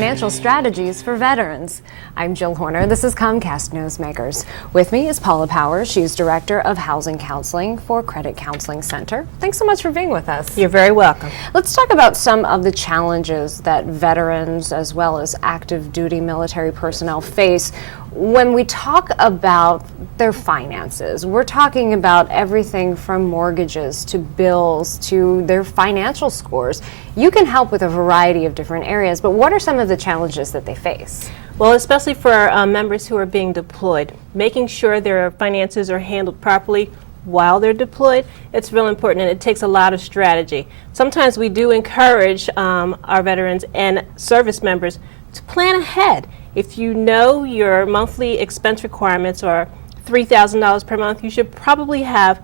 financial strategies for veterans. I'm Jill Horner. This is Comcast Newsmakers. With me is Paula Powers. She's Director of Housing Counseling for Credit Counseling Center. Thanks so much for being with us. You're very welcome. Let's talk about some of the challenges that veterans as well as active duty military personnel face when we talk about their finances. We're talking about everything from mortgages to bills to their financial scores. You can help with a variety of different areas, but what are some of the challenges that they face? Well, especially for our members who are being deployed, making sure their finances are handled properly while they're deployed, it's real important, and it takes a lot of strategy. Sometimes we do encourage our veterans and service members to plan ahead. If you know your monthly expense requirements are $3,000 per month, you should probably have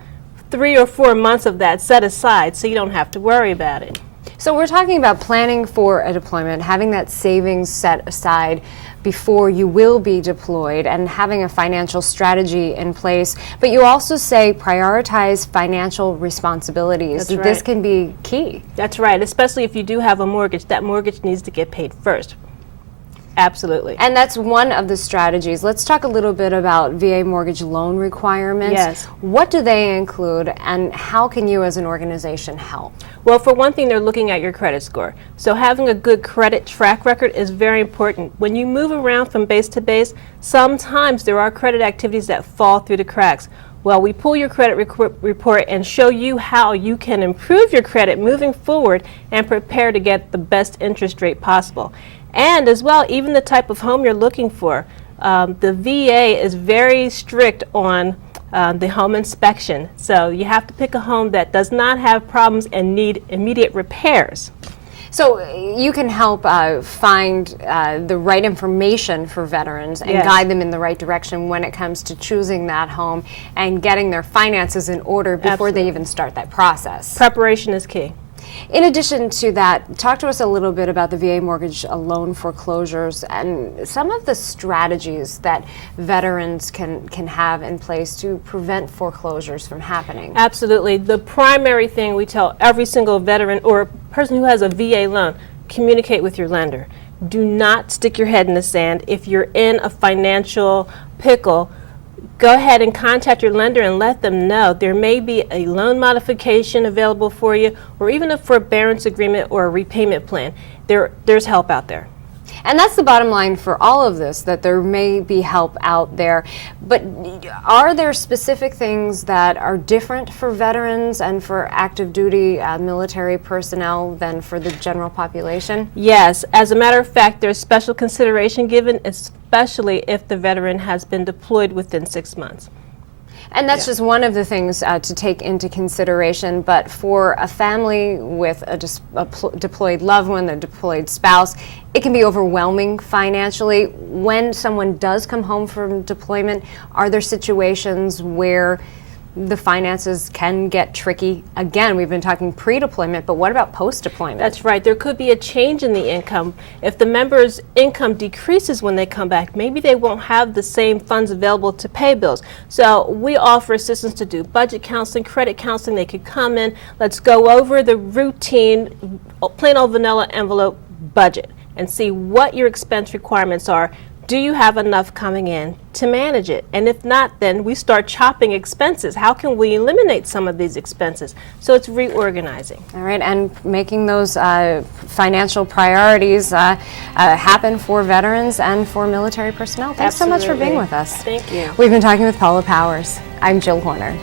3 or 4 months of that set aside so you don't have to worry about it. So we're talking about planning for a deployment, having that savings set aside before you will be deployed and having a financial strategy in place. But you also say prioritize financial responsibilities. That's right. This can be key. That's right, especially if you do have a mortgage. That mortgage needs to get paid first. Absolutely. And that's one of the strategies. Let's talk a little bit about VA mortgage loan requirements. Yes. What do they include, and how can you as an organization help? Well, for one thing, they're looking at your credit score. So having a good credit track record is very important. When you move around from base to base, sometimes there are credit activities that fall through the cracks. Well, we pull your credit report and show you how you can improve your credit moving forward and prepare to get the best interest rate possible. And as well, even the type of home you're looking for. The VA is very strict on the home inspection. So you have to pick a home that does not have problems and need immediate repairs. So you can help find the right information for veterans and Yes. guide them in the right direction when it comes to choosing that home and getting their finances in order before Absolutely. they even start that process. Preparation is key. In addition to that, talk to us a little bit about the VA mortgage loan foreclosures and some of the strategies that veterans can have in place to prevent foreclosures from happening. Absolutely. The primary thing we tell every single veteran or person who has a VA loan, communicate with your lender. Do not stick your head in the sand. If you're in a financial pickle, go ahead and contact your lender and let them know there may be a loan modification available for you, or even a forbearance agreement or a repayment plan. There's help out there. And that's the bottom line for all of this, that there may be help out there. But are there specific things that are different for veterans and for active duty military personnel than for the general population? Yes, as a matter of fact, there's special consideration given, especially if the veteran has been deployed within 6 months. And that's just one of the things to take into consideration. But for a family with a deployed loved one, a deployed spouse, it can be overwhelming financially. When someone does come home from deployment, are there situations where the finances can get tricky? Again, we've been talking pre-deployment, but what about post-deployment? That's right. There could be a change in the income. If the member's income decreases when they come back, maybe they won't have the same funds available to pay bills. So we offer assistance to do budget counseling, credit counseling. They could come in. Let's go over the routine, plain old vanilla envelope budget and see what your expense requirements are. Do you have enough coming in to manage it? And if not, then we start chopping expenses. How can we eliminate some of these expenses? So it's reorganizing. All right, and making those financial priorities happen for veterans and for military personnel. Thanks so much for being with us. Thank you. We've been talking with Paula Powers. I'm Jill Horner.